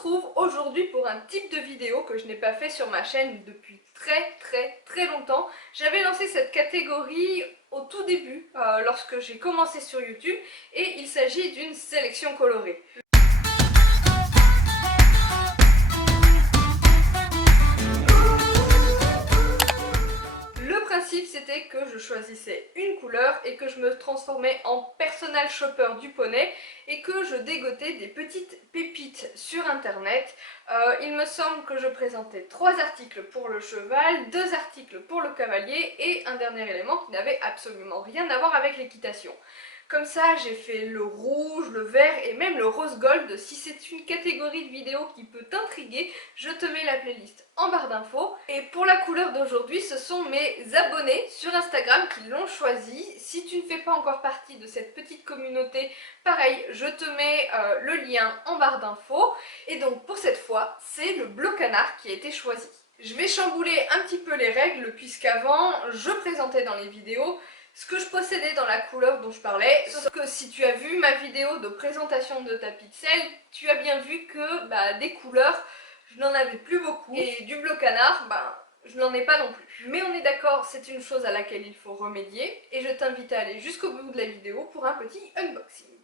retrouve aujourd'hui pour un type de vidéo que je n'ai pas fait sur ma chaîne depuis très longtemps. J'avais lancé cette catégorie au tout début, lorsque j'ai commencé sur YouTube, et il s'agit d'une sélection colorée. Le principe c'était que je choisissais une couleur et que je me transformais en personal shopper du poney et que je dégotais des petites pépites sur internet. Il me semble que je présentais 3 articles pour le cheval, 2 articles pour le cavalier et un dernier élément qui n'avait absolument rien à voir avec l'équitation. Comme ça, j'ai fait le rouge, le vert et même le rose gold. Si c'est une catégorie de vidéos qui peut t'intriguer, je te mets la playlist en barre d'infos. Et pour la couleur d'aujourd'hui, ce sont mes abonnés sur Instagram qui l'ont choisi. Si tu ne fais pas encore partie de cette petite communauté, pareil, je te mets le lien en barre d'infos. Et donc pour cette fois, c'est le bleu canard qui a été choisi. Je vais chambouler un petit peu les règles puisqu'avant, je présentais dans les vidéos ce que je possédais dans la couleur dont je parlais, sauf que si tu as vu ma vidéo de présentation de tapis de sel, tu as bien vu que des couleurs, je n'en avais plus beaucoup, et du bleu canard, je n'en ai pas non plus. Mais on est d'accord, c'est une chose à laquelle il faut remédier, et je t'invite à aller jusqu'au bout de la vidéo pour un petit unboxing.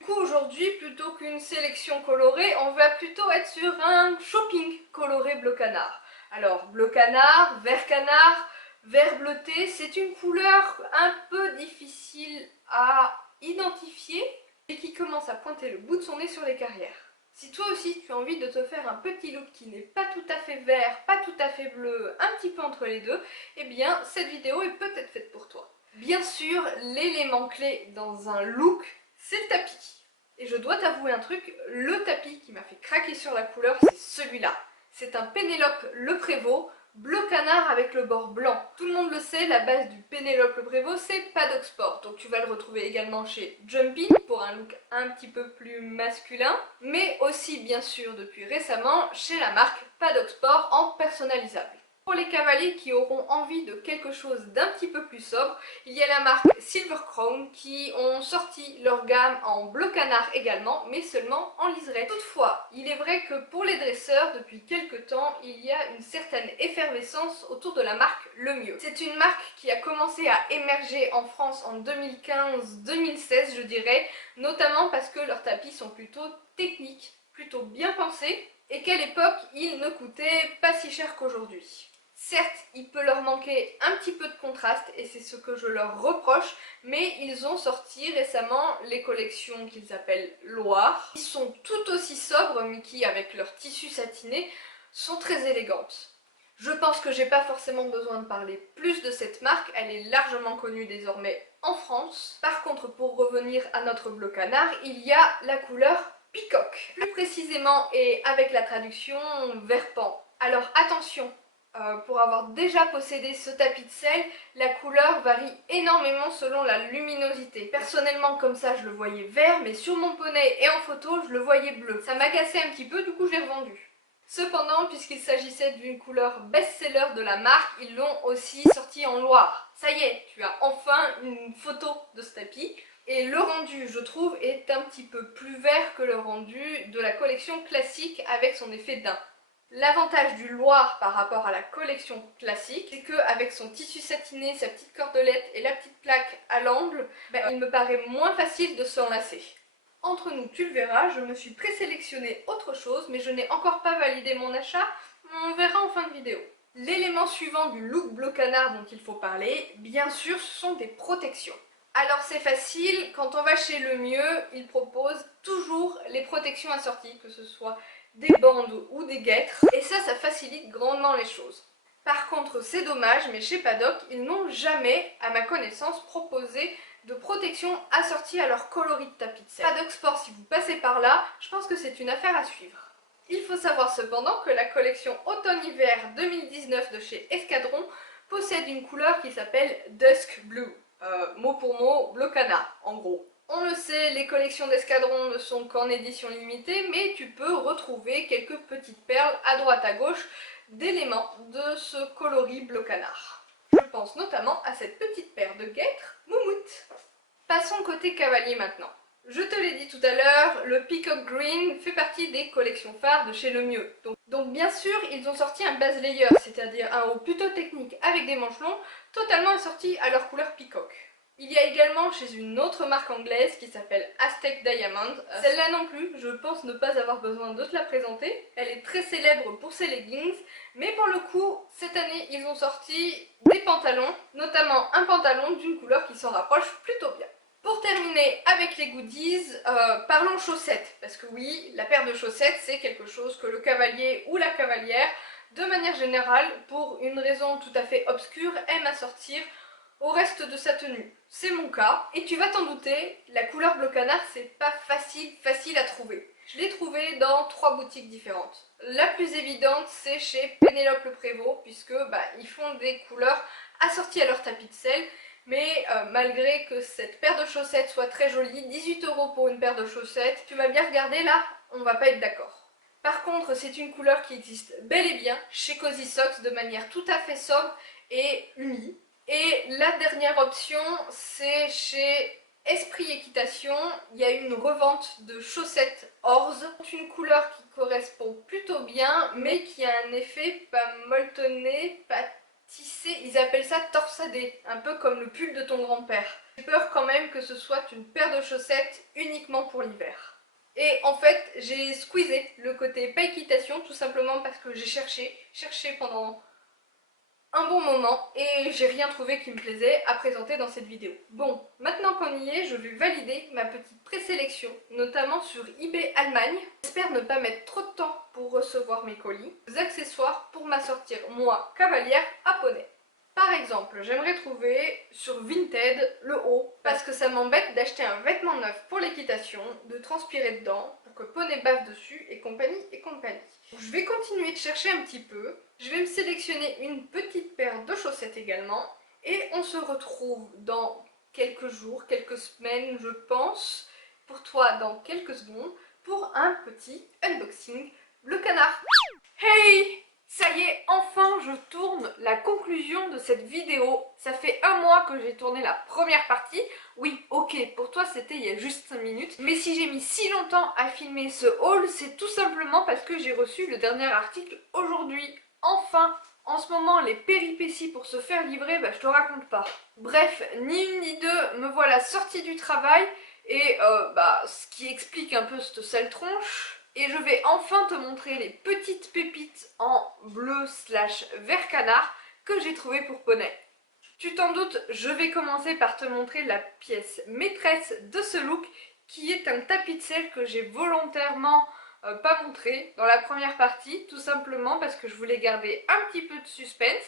Du coup aujourd'hui, plutôt qu'une sélection colorée, on va plutôt être sur un shopping coloré bleu canard. Alors bleu canard, vert canard, vert bleuté, c'est une couleur un peu difficile à identifier et qui commence à pointer le bout de son nez sur les carrières. Si toi aussi tu as envie de te faire un petit look qui n'est pas tout à fait vert, pas tout à fait bleu, un petit peu entre les deux, eh bien cette vidéo est peut-être faite pour toi. Bien sûr, l'élément clé dans un look, c'est le tapis. Et je dois t'avouer un truc, le tapis qui m'a fait craquer sur la couleur, c'est celui-là. C'est un Pénélope Le Prévost, bleu canard avec le bord blanc. Tout le monde le sait, la base du Pénélope Le Prévost, c'est Paddock Sport. Donc tu vas le retrouver également chez Jumpy pour un look un petit peu plus masculin. Mais aussi, bien sûr, depuis récemment, chez la marque Paddock Sport en personnalisable. Pour les cavaliers qui auront envie de quelque chose d'un petit peu plus sobre, il y a la marque Silver Crown qui ont sorti leur gamme en bleu canard également, mais seulement en liseré. Toutefois, il est vrai que pour les dresseurs, depuis quelques temps, il y a une certaine effervescence autour de la marque Le Mieux. C'est une marque qui a commencé à émerger en France en 2015-2016, je dirais, notamment parce que leurs tapis sont plutôt techniques, plutôt bien pensés, et qu'à l'époque, ils ne coûtaient pas si cher qu'aujourd'hui. Certes, il peut leur manquer un petit peu de contraste et c'est ce que je leur reproche, mais ils ont sorti récemment les collections qu'ils appellent Loire, qui sont tout aussi sobres mais qui, avec leur tissu satiné, sont très élégantes. Je pense que j'ai pas forcément besoin de parler plus de cette marque, elle est largement connue désormais en France. Par contre, pour revenir à notre bleu canard, il y a la couleur Peacock. Plus précisément et avec la traduction vert pan. Alors attention, pour avoir déjà possédé ce tapis de sel, la couleur varie énormément selon la luminosité. Personnellement, comme ça, je le voyais vert, mais sur mon poney et en photo, je le voyais bleu. Ça m'agaçait un petit peu, du coup je l'ai revendu. Cependant, puisqu'il s'agissait d'une couleur best-seller de la marque, ils l'ont aussi sorti en Loire. Ça y est, tu as enfin une photo de ce tapis. Et le rendu, je trouve, est un petit peu plus vert que le rendu de la collection classique avec son effet daim. L'avantage du Loire par rapport à la collection classique, c'est qu'avec son tissu satiné, sa petite cordelette et la petite plaque à l'angle, il me paraît moins facile de s'enlacer. Entre nous, tu le verras, je me suis présélectionné autre chose, mais je n'ai encore pas validé mon achat, on verra en fin de vidéo. L'élément suivant du look bleu canard dont il faut parler, bien sûr, ce sont des protections. Alors c'est facile, quand on va chez Le Mieux, ils proposent toujours les protections assorties, que ce soit des bandes ou des guêtres, et ça facilite grandement les choses. Par contre, c'est dommage, mais chez Paddock, ils n'ont jamais, à ma connaissance, proposé de protection assortie à leur coloris de tapis de sel. Paddock Sport, si vous passez par là, je pense que c'est une affaire à suivre. Il faut savoir cependant que la collection automne-hiver 2019 de chez Escadron possède une couleur qui s'appelle Dusk Blue. Mot pour mot, bleu canard, en gros. On le sait, les collections d'Escadron ne sont qu'en édition limitée, mais tu peux retrouver quelques petites perles à droite à gauche d'éléments de ce coloris bleu canard. Je pense notamment à cette petite paire de guêtres Moumout. Passons côté cavalier maintenant. Je te l'ai dit tout à l'heure, le Peacock Green fait partie des collections phares de chez Lemieux. Donc bien sûr, ils ont sorti un base layer, c'est-à-dire un haut plutôt technique avec des manches longues, totalement assorti à leur couleur peacock. Il y a également chez une autre marque anglaise qui s'appelle Aztec Diamond. Celle-là non plus, je pense ne pas avoir besoin de te la présenter. Elle est très célèbre pour ses leggings, mais pour le coup, cette année, ils ont sorti des pantalons, notamment un pantalon d'une couleur qui s'en rapproche plutôt bien. Pour terminer avec les goodies, parlons chaussettes, parce que oui, la paire de chaussettes, c'est quelque chose que le cavalier ou la cavalière, de manière générale, pour une raison tout à fait obscure, aime assortir au reste de sa tenue. C'est mon cas, et tu vas t'en douter, la couleur bleu canard, c'est pas facile à trouver. Je l'ai trouvé dans 3 boutiques différentes. La plus évidente, c'est chez Pénélope Le Prévost, puisque ils font des couleurs assorties à leur tapis de sel. Mais malgré que cette paire de chaussettes soit très jolie, 18 € pour une paire de chaussettes, tu vas bien regarder là, on va pas être d'accord. Par contre, c'est une couleur qui existe bel et bien chez Cozy Socks de manière tout à fait sobre et unie. Et la dernière option, c'est chez Esprit Équitation. Il y a une revente de chaussettes Orz, une couleur qui correspond plutôt bien, mais qui a un effet pas molletonné, pas tissé, ils appellent ça torsadé, un peu comme le pull de ton grand-père. J'ai peur quand même que ce soit une paire de chaussettes uniquement pour l'hiver. Et en fait, j'ai squeezé le côté pas équitation, tout simplement parce que j'ai cherché pendant un bon moment et j'ai rien trouvé qui me plaisait à présenter dans cette vidéo. Bon, maintenant qu'on y est, je vais valider ma petite présélection, notamment sur eBay Allemagne. J'espère ne pas mettre trop de temps pour recevoir mes colis. Des accessoires pour m'assortir, moi, cavalière, à poney. Par exemple, j'aimerais trouver sur Vinted le haut, parce que ça m'embête d'acheter un vêtement neuf pour l'équitation, de transpirer dedans, pour que poney bave dessus, et compagnie, et compagnie. Je vais continuer de chercher un petit peu, je vais me sélectionner une petite paire de chaussettes également, et on se retrouve dans quelques jours, quelques semaines je pense, pour toi dans quelques secondes, pour un petit unboxing bleu canard. Hey! Ça y est, enfin je tourne la conclusion de cette vidéo. Ça fait un mois que j'ai tourné la première partie. Oui, ok, pour toi c'était il y a juste 5 minutes. Mais si j'ai mis si longtemps à filmer ce haul, c'est tout simplement parce que j'ai reçu le dernier article aujourd'hui. Enfin! En ce moment, les péripéties pour se faire livrer, je te raconte pas. Bref, ni une ni deux, me voilà sortie du travail et ce qui explique un peu cette sale tronche. Et je vais enfin te montrer les petites pépites en bleu/vert canard que j'ai trouvées pour poney. Tu t'en doutes, je vais commencer par te montrer la pièce maîtresse de ce look qui est un tapis de sel que j'ai volontairement pas montré dans la première partie, tout simplement parce que je voulais garder un petit peu de suspense.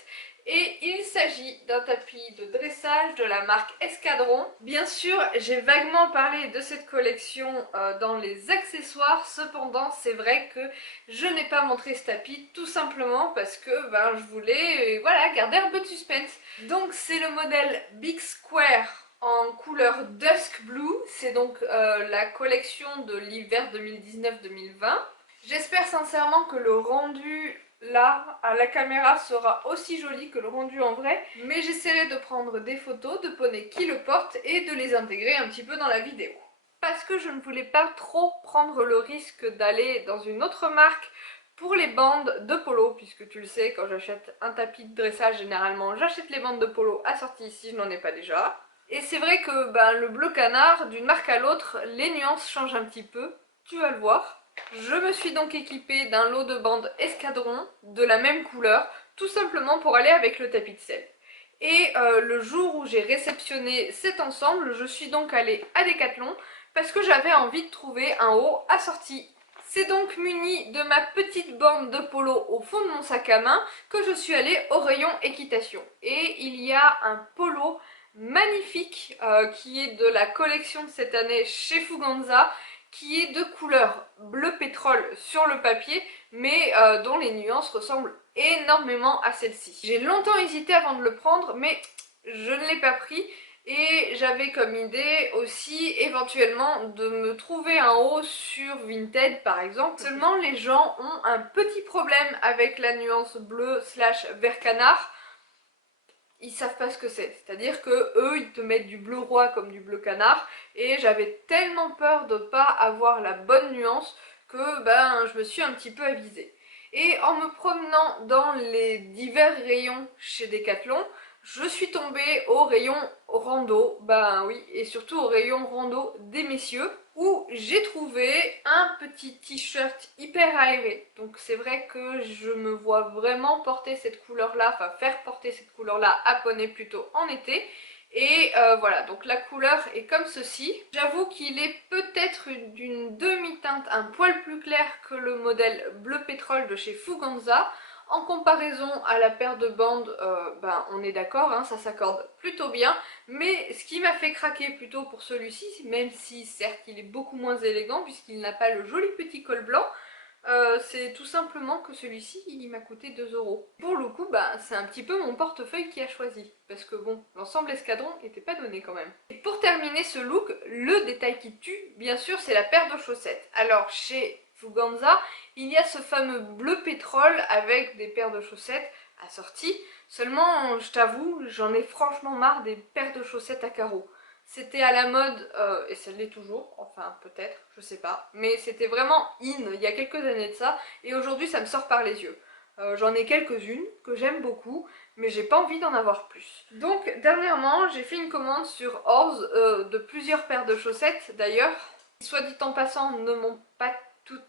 Et il s'agit d'un tapis de dressage de la marque Escadron. Bien sûr, j'ai vaguement parlé de cette collection dans les accessoires, cependant c'est vrai que je n'ai pas montré ce tapis tout simplement parce que je voulais garder un peu de suspense. Donc c'est le modèle Big Square en couleur Dusk Blue, c'est donc la collection de l'hiver 2019-2020. J'espère sincèrement que le rendu là, à la caméra, sera aussi joli que le rendu en vrai, mais j'essaierai de prendre des photos de poneys qui le portent et de les intégrer un petit peu dans la vidéo. Parce que je ne voulais pas trop prendre le risque d'aller dans une autre marque pour les bandes de polo, puisque tu le sais, quand j'achète un tapis de dressage, généralement j'achète les bandes de polo assorties si je n'en ai pas déjà. Et c'est vrai que le bleu canard, d'une marque à l'autre, les nuances changent un petit peu, tu vas le voir. Je me suis donc équipée d'un lot de bandes Escadron de la même couleur, tout simplement pour aller avec le tapis de sel. Et le jour où j'ai réceptionné cet ensemble, je suis donc allée à Decathlon parce que j'avais envie de trouver un haut assorti. C'est donc muni de ma petite bande de polo au fond de mon sac à main que je suis allée au rayon équitation. Et il y a un polo magnifique qui est de la collection de cette année chez Fuganza, qui est de couleur bleu pétrole sur le papier, mais dont les nuances ressemblent énormément à celle-ci. J'ai longtemps hésité avant de le prendre, mais je ne l'ai pas pris. Et j'avais comme idée aussi éventuellement de me trouver un haut sur Vinted par exemple. Seulement les gens ont un petit problème avec la nuance bleu/vert canard. ils savent pas ce que c'est. C'est-à-dire que eux, ils te mettent du bleu roi comme du bleu canard, et j'avais tellement peur de pas avoir la bonne nuance que ben je me suis un petit peu avisée. Et en me promenant dans les divers rayons chez Decathlon, je suis tombée au rayon rando, ben oui, et surtout au rayon rando des messieurs, où j'ai trouvé un petit t-shirt hyper aéré. Donc c'est vrai que je me vois vraiment porter cette couleur-là, enfin faire porter cette couleur-là à poney plutôt en été. Et voilà, donc la couleur est comme ceci. J'avoue qu'il est peut-être d'une demi-teinte un poil plus clair que le modèle bleu pétrole de chez Fuganza. En comparaison à la paire de bandes, ben, on est d'accord, hein, ça s'accorde plutôt bien. Mais ce qui m'a fait craquer plutôt pour celui-ci, même si certes il est beaucoup moins élégant puisqu'il n'a pas le joli petit col blanc, c'est tout simplement que celui-ci il m'a coûté 2 euros. Pour le coup, bah, c'est un petit peu mon portefeuille qui a choisi. Parce que bon, l'ensemble escadron n'était pas donné quand même. Et pour terminer ce look, le détail qui tue, bien sûr, c'est la paire de chaussettes. Alors chez Fuganza, il y a ce fameux bleu pétrole avec des paires de chaussettes assorties. Seulement, je t'avoue, j'en ai franchement marre des paires de chaussettes à carreaux. C'était à la mode, et ça l'est toujours, enfin peut-être, je sais pas, mais c'était vraiment in il y a quelques années de ça, et aujourd'hui ça me sort par les yeux. J'en ai quelques-unes que j'aime beaucoup, mais j'ai pas envie d'en avoir plus. Donc dernièrement, j'ai fait une commande sur Orz de plusieurs paires de chaussettes d'ailleurs. Soit dit en passant, ne m'ont pas toutes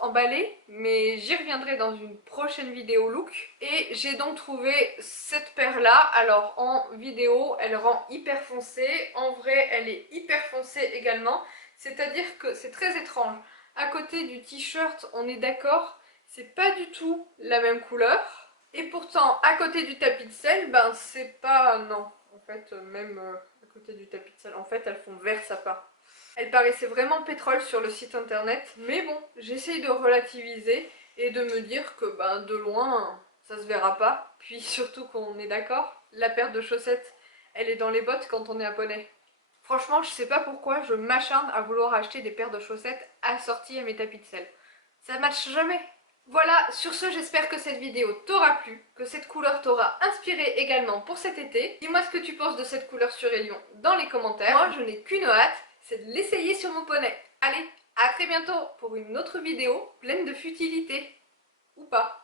emballées, mais j'y reviendrai dans une prochaine vidéo look. Et j'ai donc trouvé cette paire là. Alors en vidéo elle rend hyper foncée, en vrai elle est hyper foncée également, c'est à dire que c'est très étrange. À côté du t-shirt on est d'accord, c'est pas du tout la même couleur, et pourtant à côté du tapis de sel, ben c'est pas, non, en fait même à côté du tapis de sel, en fait elles font vert sapin. Elle paraissait vraiment pétrole sur le site internet, mais bon, j'essaye de relativiser et de me dire que ben, de loin, ça se verra pas. Puis surtout qu'on est d'accord, la paire de chaussettes, elle est dans les bottes quand on est à poney. Franchement, je sais pas pourquoi je m'acharne à vouloir acheter des paires de chaussettes assorties à mes tapis de sel. Ça matche jamais. Voilà, sur ce, j'espère que cette vidéo t'aura plu, que cette couleur t'aura inspiré également pour cet été. Dis-moi ce que tu penses de cette couleur sur Elion dans les commentaires. Moi, je n'ai qu'une hâte, c'est de l'essayer sur mon poney. Allez, à très bientôt pour une autre vidéo pleine de futilité. Ou pas.